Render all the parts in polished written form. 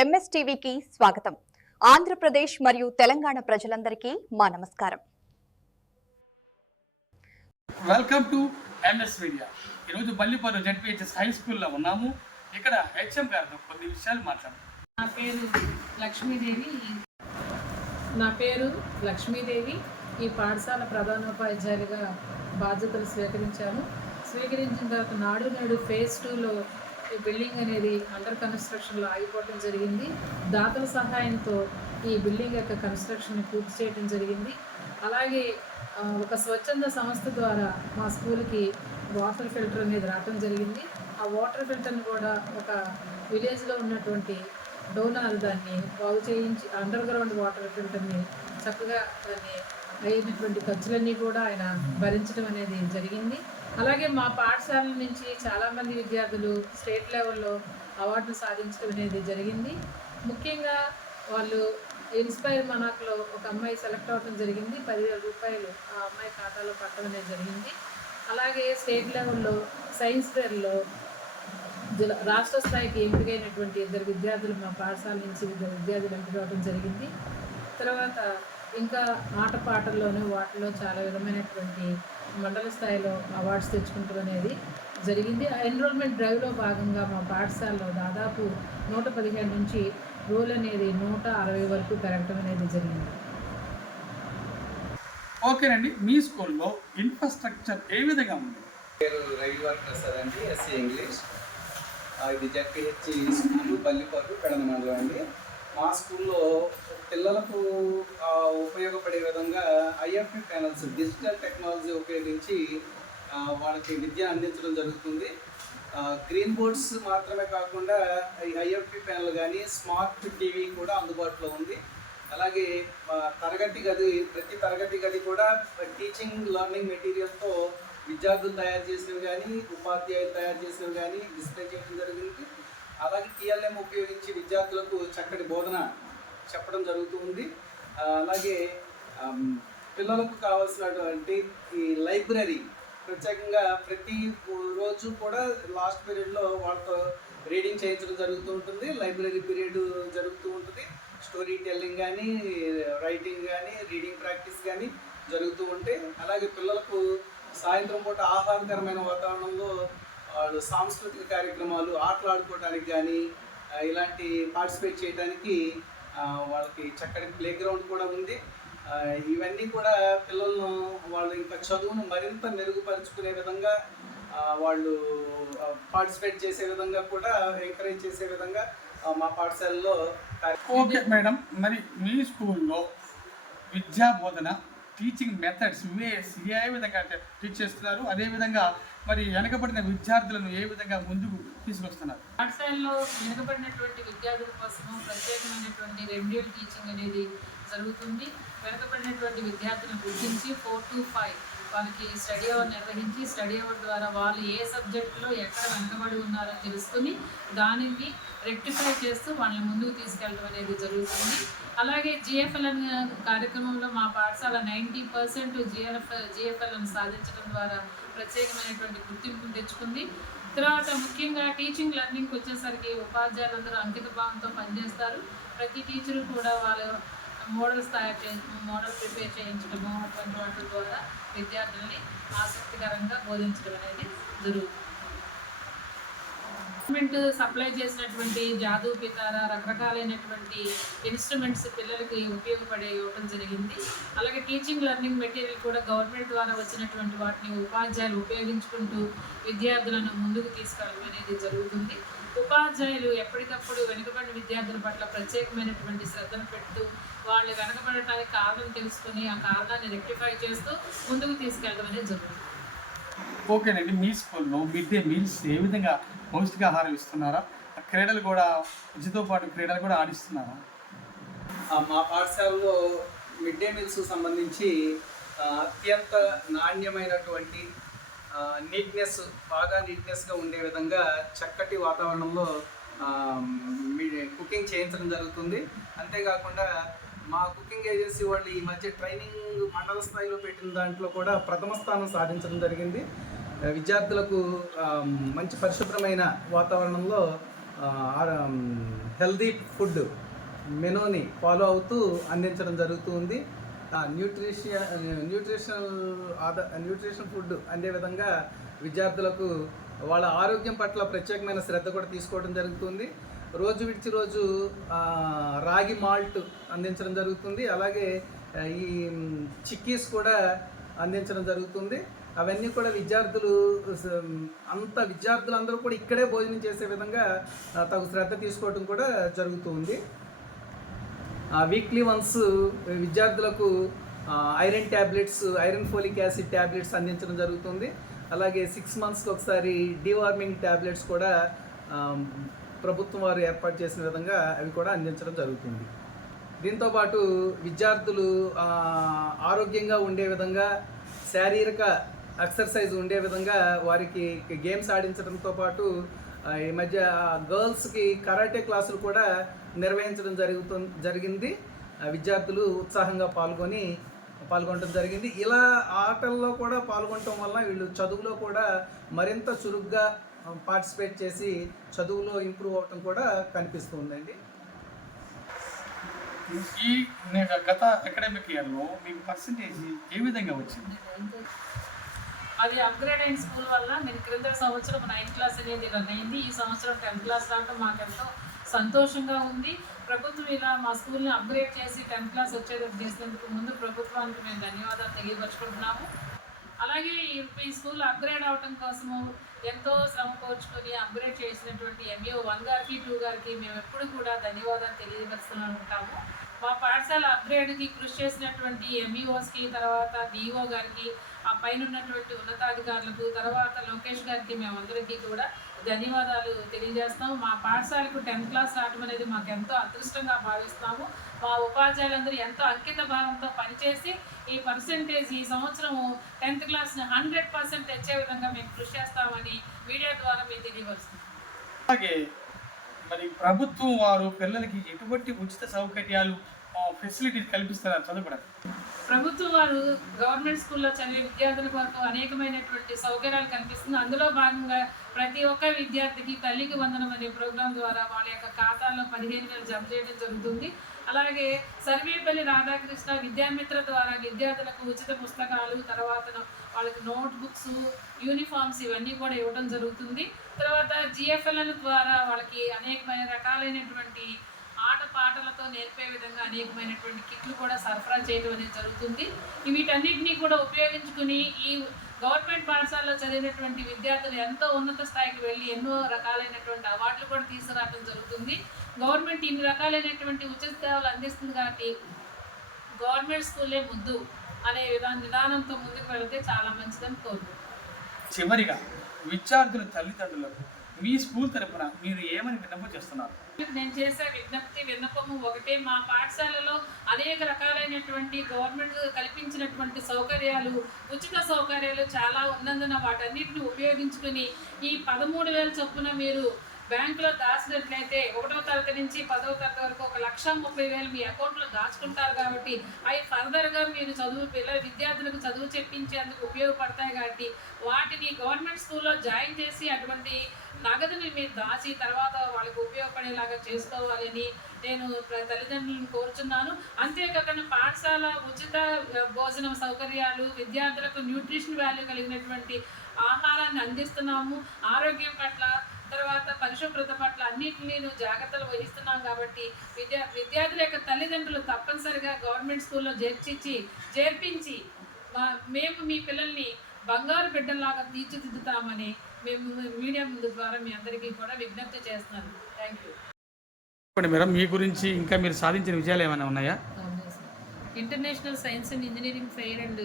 ఎంఎస్టీవీకి స్వాగతం. ఆంధ్రప్రదేశ్ మరియు తెలంగాణ ప్రజలందరికీ మా నమస్కారం. Welcome to MS media. ఈరోజు బల్లిపల్లి జెడ్పీహెచ్ఎస్ హై స్కూల్లో ఉన్నాము. ఇక్కడ హెచ్ఎం గారితో కొన్ని విషయాలు మాట్లాడారు. నా పేరు లక్ష్మీదేవి. ఈ పాఠశాల ప్రధానోపాధ్యాయులుగా బాధ్యతలు స్వీకరించిన తర్వాత నాడు నేడు ఫేజ్ 2లో ఈ బిల్డింగ్ అనేది అండర్ కన్స్ట్రక్షన్లో ఆగిపోవడం జరిగింది. దాతల సహాయంతో ఈ బిల్డింగ్ యొక్క కన్స్ట్రక్షన్ పూర్తి చేయడం జరిగింది. అలాగే ఒక స్వచ్ఛంద సంస్థ ద్వారా మా స్కూల్కి వాటర్ ఫిల్టర్ అనేది రావడం జరిగింది. ఆ వాటర్ ఫిల్టర్ని కూడా ఒక విలేజ్లో ఉన్నటువంటి డోనర్ దాన్ని బాగు చేయించి అండర్ గ్రౌండ్ వాటర్ ఫిల్టర్ని చక్కగా దాన్ని అయినటువంటి ఖర్చులన్నీ కూడా ఆయన భరించడం అనేది జరిగింది. అలాగే మా పాఠశాల నుంచి చాలామంది విద్యార్థులు స్టేట్ లెవెల్లో అవార్డులు సాధించడం అనేది జరిగింది. ముఖ్యంగా వాళ్ళు ఇన్స్పైర్ మనాక్లో ఒక అమ్మాయి సెలెక్ట్ అవ్వడం జరిగింది. 10,000 రూపాయలు ఆ అమ్మాయి ఖాతాలో పట్టడం అనేది జరిగింది. అలాగే స్టేట్ లెవెల్లో సైన్స్ ఫేర్లో రాష్ట్ర స్థాయికి ఎంపికైనటువంటి 2 విద్యార్థులు మా పాఠశాల నుంచి 2 విద్యార్థులు ఎంపిక అవ్వడం జరిగింది. తర్వాత ఇంకా ఆటపాటల్లోనూ వాటిలో చాలా విధమైనటువంటి మండల స్థాయిలో అవార్డ్స్ తెచ్చుకుంటం అనేది జరిగింది. ఆ ఎన్రోల్మెంట్ డ్రైవ్లో భాగంగా మా పాఠశాలలో దాదాపు 115 నుంచి రోల్ అనేది 160 వరకు పెరగడం అనేది జరిగింది. ఓకేనండి, మీ స్కూల్లో ఇన్ఫ్రాస్ట్రక్చర్ ఏ విధంగా ఉంది? పేరు రవివార్ ప్రసాద్ అండి, ఎస్సీ ఇంగ్లీష్. ఇది జెడ్పీహెచ్ స్కూల్ బల్లిపల్లి పెడన మండలం అండి. మా స్కూల్లో పిల్లలకు ఉపయోగపడే విధంగా ఐఎఫ్పి ప్యానల్స్ డిజిటల్ టెక్నాలజీ ఉపయోగించి వాళ్ళకి విద్య అందించడం జరుగుతుంది. గ్రీన్ బోర్డ్స్ మాత్రమే కాకుండా ఐఎఫ్పి ప్యానల్ కానీ స్మార్ట్ టీవీ కూడా అందుబాటులో ఉంది. అలాగే ప్రతి తరగతి గది కూడా టీచింగ్ లెర్నింగ్ మెటీరియల్తో విద్యార్థులు తయారు చేసినవి కానీ ఉపాధ్యాయులు తయారు చేసినవి కానీ డిస్ప్లే చేయడం జరిగింది. అలాగే టీఎల్ఎం ఉపయోగించి విద్యార్థులకు చక్కటి బోధన చెప్పడం జరుగుతూ ఉంది. అలాగే పిల్లలకు కావాల్సినటువంటి ఈ లైబ్రరీ ప్రత్యేకంగా ప్రతి రోజు కూడా లాస్ట్ పీరియడ్లో వాళ్ళతో రీడింగ్ చేయించడం జరుగుతూ ఉంటుంది. లైబ్రరీ పీరియడ్ జరుగుతూ ఉంటుంది. స్టోరీ టెల్లింగ్ కానీ రైటింగ్ కానీ రీడింగ్ ప్రాక్టీస్ కానీ జరుగుతూ ఉంటాయి. అలాగే పిల్లలకు సాయంత్రం పూట ఆహ్లాదకరమైన వాతావరణంలో వాళ్ళు సాంస్కృతిక కార్యక్రమాలు ఆటలు ఆడుకోవడానికి కానీ ఇలాంటి పార్టిసిపేట్ చేయడానికి వాళ్ళకి చక్కటి ప్లే గ్రౌండ్ కూడా ఉంది. ఇవన్నీ కూడా పిల్లలను వాళ్ళు ఇంకా చదువును మరింత మెరుగుపరుచుకునే విధంగా వాళ్ళు పార్టిసిపేట్ చేసే విధంగా కూడా ఎంకరేజ్ చేసే విధంగా మా పాఠశాలలో. ఓకే మేడం, మరి మీ స్కూల్లో విద్యా బోధన టీచింగ్ మెథడ్స్ ఏ విధంగా టీచ్ చేస్తున్నారు? అదేవిధంగా మరి వెనకబడిన విద్యార్థులను ఏ విధంగా ముందుకు తీసుకొస్తున్నారు? పాఠశాలలో వెనుకబడినటువంటి విద్యార్థుల కోసము ప్రత్యేకమైనటువంటి రెమెడియల్ టీచింగ్ అనేది జరుగుతుంది. వెనుకబడినటువంటి విద్యార్థులను గుర్తించి 4 to 5 వాళ్ళకి స్టడీ అవర్ నిర్వహించి స్టడీ అవర్ ద్వారా వాళ్ళు ఏ సబ్జెక్టులో ఎక్కడ వెనకబడి ఉన్నారో తెలుసుకుని దానిని రెక్టిఫై చేస్తూ వాళ్ళని ముందుకు తీసుకెళ్ళడం అనేది జరుగుతుంది. అలాగే జిఎఫ్ఎల్ఎన్ కార్యక్రమంలో మా పాఠశాల 90% జిఎఫ్ఎల్ఎన్ సాధించడం ద్వారా ప్రత్యేకమైనటువంటి గుర్తింపును తెచ్చుకుంది. తర్వాత ముఖ్యంగా టీచింగ్ లెర్నింగ్కి వచ్చేసరికి ఉపాధ్యాయులందరూ అంకిత భావంతో పనిచేస్తారు. ప్రతి టీచరు కూడా వాళ్ళ మోడల్ ప్రిపేర్ చేయించడము అటువంటి వాటి ద్వారా విద్యార్థుల్ని ఆసక్తికరంగా బోధించడం అనేది జరుగుతుంది. గవర్నమెంట్ సప్లై చేసినటువంటి జాదూ పితార రకరకాలైనటువంటి ఇన్స్ట్రుమెంట్స్ పిల్లలకి ఇవ్వడం జరిగింది. అలాగే టీచింగ్ లెర్నింగ్ మెటీరియల్ కూడా గవర్నమెంట్ ద్వారా వచ్చినటువంటి వాటిని ఉపాధ్యాయులు ఉపయోగించుకుంటూ విద్యార్థులను ముందుకు తీసుకెళ్ళడం అనేది జరుగుతుంది. ఉపాధ్యాయులు ఎప్పటికప్పుడు వెనుకబడిన విద్యార్థుల పట్ల ప్రత్యేకమైనటువంటి శ్రద్ధను పెడుతూ వాళ్ళు వెనకబడటానికి కారణం తెలుసుకుని ఆ కారణాన్ని రెక్టిఫై చేస్తూ ముందుకు తీసుకెళ్ళడం అనేది జరుగుతుంది. ఓకేనండి, మీ స్కూల్లో మిడ్ డే మీల్స్ ఏ విధంగా పౌష్టికాహారం ఇస్తున్నారా? క్రీడలు కూడా విద్యతో పాటు క్రీడలు కూడా ఆడిస్తున్నారా? మా పాఠశాలలో మిడ్ డే మీల్స్ సంబంధించి అత్యంత నాణ్యమైనటువంటి బాగా నీట్నెస్గా ఉండే విధంగా చక్కటి వాతావరణంలో కుకింగ్ చేయించడం జరుగుతుంది. అంతేకాకుండా మా కుకింగ్ ఏజెన్సీ వాళ్ళు ఈ మధ్య ట్రైనింగ్ మండల స్థాయిలో పెట్టిన దాంట్లో కూడా ప్రథమ స్థానం సాధించడం జరిగింది. విద్యార్థులకు మంచి పరిశుభ్రమైన వాతావరణంలో హెల్దీ ఫుడ్ మెనూని ఫాలో అవుతూ అందించడం జరుగుతుంది. న్యూట్రిషన్ ఫుడ్ అందే విధంగా విద్యార్థులకు వాళ్ళ ఆరోగ్యం పట్ల ప్రత్యేకమైన శ్రద్ధ కూడా తీసుకోవడం జరుగుతుంది. రోజు విడిచి రోజు రాగి మాల్ట్ అందించడం జరుగుతుంది. అలాగే ఈ చిక్కీస్ కూడా అందించడం జరుగుతుంది. అవన్నీ కూడా విద్యార్థులందరూ కూడా ఇక్కడే భోజనం చేసే విధంగా తగు శ్రద్ధ తీసుకోవడం కూడా జరుగుతుంది. వీక్లీ వన్స్ విద్యార్థులకు iron tablets, iron folic acid tablets అందించడం జరుగుతుంది. అలాగే 6 monthsకి ఒకసారి డీవార్మింగ్ ట్యాబ్లెట్స్ కూడా ప్రభుత్వం వారు ఏర్పాటు చేసిన విధంగా అవి కూడా అందించడం జరుగుతుంది. దీంతోపాటు విద్యార్థులు ఆరోగ్యంగా ఉండే విధంగా, శారీరక ఎక్సర్సైజ్ ఉండే విధంగా వారికి గేమ్స్ ఆడించడంతో పాటు ఈ మధ్య గర్ల్స్కి కరాటే క్లాసులు కూడా నిర్వహించడం జరిగింది. విద్యార్థులు ఉత్సాహంగా పాల్గొనడం జరిగింది. ఇలా ఆటల్లో కూడా పాల్గొనడం వల్ల వీళ్ళు చదువులో కూడా మరింత చురుగ్గా పార్టిసిపేట్ చేసి చదువులో ఇంప్రూవ్ అవ్వటం కూడా కనిపిస్తుందండి. ఈ గత అకాడమిక్ ఇయర్లో మీకు పర్సంటేజ్ ఏ విధంగా వచ్చింది? అది అప్గ్రేడ్ అయిన స్కూల్ వల్ల నేను క్రింద సంవత్సరం 9th క్లాస్ అనేది రన్ అయింది. ఈ సంవత్సరం 10th క్లాస్ రావడం మాకెంతో సంతోషంగా ఉంది. ప్రభుత్వం ఇలా మా స్కూల్ని అప్గ్రేడ్ చేసి 10th క్లాస్ వచ్చేటట్టు చేసినందుకు ముందు ప్రభుత్వానికి మేము ధన్యవాదాలు తెలియపరుచుకుంటున్నాము. అలాగే ఈ స్కూల్ అప్గ్రేడ్ అవడం కోసము ఎంతో శ్రమ కోర్చుకొని అప్గ్రేడ్ చేసినటువంటి MAO 1 గారికి 2 గారికి మేము ఎప్పుడు కూడా ధన్యవాదాలు తెలియపరుస్తూనే ఉంటాము. మా పాఠశాల అప్గ్రేడ్కి కృషి చేసినటువంటి MEOస్కి, తర్వాత DO గారికి, ఆ పైన ఉన్నటువంటి ఉన్నతాధికారులకు, తర్వాత లోకేష్ గారికి మేమందరికీ కూడా ధన్యవాదాలు తెలియజేస్తాము. మా పాఠశాలకు 10th క్లాస్ రావడం అనేది మాకు ఎంతో అదృష్టంగా భావిస్తాము. మా ఉపాధ్యాయులందరూ ఎంతో అంకిత భావంతో పనిచేసి ఈ పర్సెంటేజ్ ఈ సంవత్సరము 10th క్లాస్ని 100% తెచ్చే విధంగా మేము కృషి చేస్తామని మీడియా ద్వారా మేము తెలియపరుస్తున్నాం. అలాగే మరి ప్రభుత్వం వారు పిల్లలకి ఎటువంటి ఉచిత సౌకర్యాలు, ఫెసిలిటీస్ కల్పిస్తున్నారు చదువుకోవడానికి? ప్రభుత్వం వారు గవర్నమెంట్ స్కూల్లో చదివే విద్యార్థుల కొరకు అనేకమైనటువంటి సౌకర్యాలు కల్పిస్తుంది. అందులో భాగంగా ప్రతి ఒక్క విద్యార్థికి తల్లికి వందనం అనే ప్రోగ్రాం ద్వారా వాళ్ళ యొక్క ఖాతాల్లో 15,000 జమ చేయడం జరుగుతుంది. అలాగే సర్వేపల్లి రాధాకృష్ణ విద్యామిత్ర ద్వారా విద్యార్థులకు ఉచిత పుస్తకాలు, తర్వాత వాళ్ళకి నోట్బుక్స్, యూనిఫామ్స్ ఇవన్నీ కూడా ఇవ్వడం జరుగుతుంది. తర్వాత GFLN ద్వారా వాళ్ళకి అనేకమైన రకాలైనటువంటి ఆట పాటలతో నేర్పే విధంగా అనేకమైనటువంటి కిట్లు కూడా సరఫరా చేయడం అనేది జరుగుతుంది. వీటన్నిటినీ కూడా ఉపయోగించుకుని ఈ గవర్నమెంట్ పాఠశాలలో చదివినటువంటి విద్యార్థులు ఎంతో ఉన్నత స్థాయికి వెళ్ళి ఎన్నో రకాలైనటువంటి అవార్డులు కూడా తీసుకురావడం జరుగుతుంది. గవర్నమెంట్ ఇన్ని రకాలైనటువంటి ఉచిత సేవలు అందిస్తుంది కాబట్టి గవర్నమెంట్ స్కూలే ముద్దు అనే నిదానంతో ముందుకు వెళితే చాలా మంచిదని కోరుకుంటున్నాను. చివరిగా విద్యార్థుల తల్లిదండ్రులకు మీ స్కూల్ తరపున మీరు ఏమని విన్నపం చేస్తున్నారు? నేను చేసే విన్నపము ఒకటే, మా పాఠశాలలో అనేక రకాలైనటువంటి గవర్నమెంట్ కల్పించినటువంటి సౌకర్యాలు, ఉచిత సౌకర్యాలు చాలా ఉన్నందున వాటన్నిటిని ఉపయోగించుకుని ఈ 13,000 చొప్పున మీరు బ్యాంకులో దాచినట్లయితే 1వ తరగతి నుంచి 10వ తరగతి వరకు 1,30,000 మీ అకౌంట్లో దాచుకుంటారు కాబట్టి అవి ఫర్దర్గా మీరు విద్యార్థులకు చదువు చెప్పించేందుకు ఉపయోగపడతాయి. కాబట్టి వాటిని గవర్నమెంట్ స్కూల్లో జాయిన్ చేసి అటువంటి నగదుని మీరు దాచి తర్వాత వాళ్ళకి ఉపయోగపడేలాగా చేసుకోవాలని నేను తల్లిదండ్రులను కోరుచున్నాను. అంతేకాకుండా పాఠశాల ఉచిత భోజనం సౌకర్యాలు, విద్యార్థులకు న్యూట్రిషన్ వాల్యూ కలిగినటువంటి ఆహారాన్ని అందిస్తున్నాము. ఆరోగ్యం పట్ల, తర్వాత పరిశుభ్రత పట్ల అన్నింటినీ జాగ్రత్తలు వహిస్తున్నాం. కాబట్టి విద్యార్థుల యొక్క తల్లిదండ్రులు తప్పనిసరిగా గవర్నమెంట్ స్కూల్లో చేర్పించి మేము మీ పిల్లల్ని బంగారు బిడ్డల్లాగా తీర్చిదిద్దుతామని మేము మీడియా ముందు ద్వారా మీ అందరికీ కూడా విజ్ఞప్తి చేస్తున్నాను. Thank you madam. మీ గురించి ఇంకా మీరు సాధించిన విజయాలు ఏమైనా ఉన్నాయా? International science and engineering fair and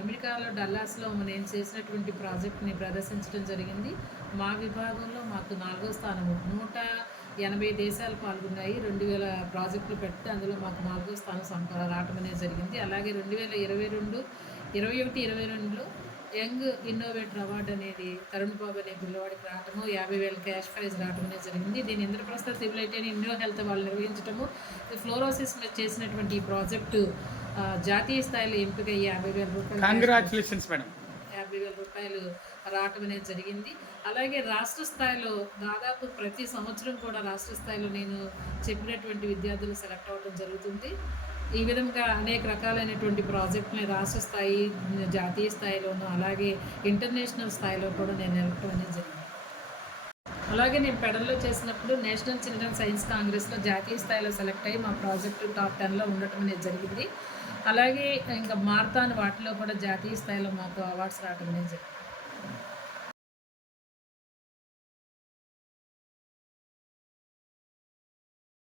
అమెరికాలో డల్లాస్లో నేను చేసినటువంటి ప్రాజెక్ట్ని ప్రదర్శించడం జరిగింది. మా విభాగంలో మాకు 4వ స్థానము. 180 దేశాలు పాల్గొన్నాయి. 2,000 ప్రాజెక్టులు పెడితే అందులో మాకు 4వ స్థానం రావటం అనేది జరిగింది. అలాగే 2021-22లో యంగ్ ఇన్నోవేటర్ అవార్డు అనేది తరుణ్ బాబు అనే పిల్లవాడికి రావటము, 50,000 క్యాష్ ప్రైజ్ రావటం అనేది జరిగింది. దీని Indraprastha civil IT Indo health వాళ్ళు నిర్వహించటము, ఫ్లోరోసిస్ మీద చేసినటువంటి ఈ ప్రాజెక్టు జాతీయ స్థాయిలో ఎంపిక 50,000 రూపాయలు. Congratulations madam. 50,000 రూపాయలు రావటం అనేది జరిగింది. అలాగే రాష్ట్ర స్థాయిలో దాదాపు ప్రతి సంవత్సరం కూడా రాష్ట్ర స్థాయిలో నేను చెప్పినటువంటి విద్యార్థులు సెలెక్ట్ అవ్వడం జరుగుతుంది. ఈ విధంగా అనేక రకాలైనటువంటి ప్రాజెక్టుని రాష్ట్ర స్థాయి, జాతీయ స్థాయిలోనూ అలాగే ఇంటర్నేషనల్ స్థాయిలో కూడా నేను నిలపడం అనేది జరిగింది. అలాగే నేను పెడల్లో చేసినప్పుడు నేషనల్ చిల్డ్రన్ సైన్స్ కాంగ్రెస్లో జాతీయ స్థాయిలో సెలెక్ట్ అయ్యి మా ప్రాజెక్టు టాప్ 10లో ఉండటం అనేది జరిగింది. అలాగే ఇంకా మారథాన్ వాటిలో కూడా జాతీయ స్థాయిలో మాకు అవార్డ్స్ రావడం అనేది జరిగింది.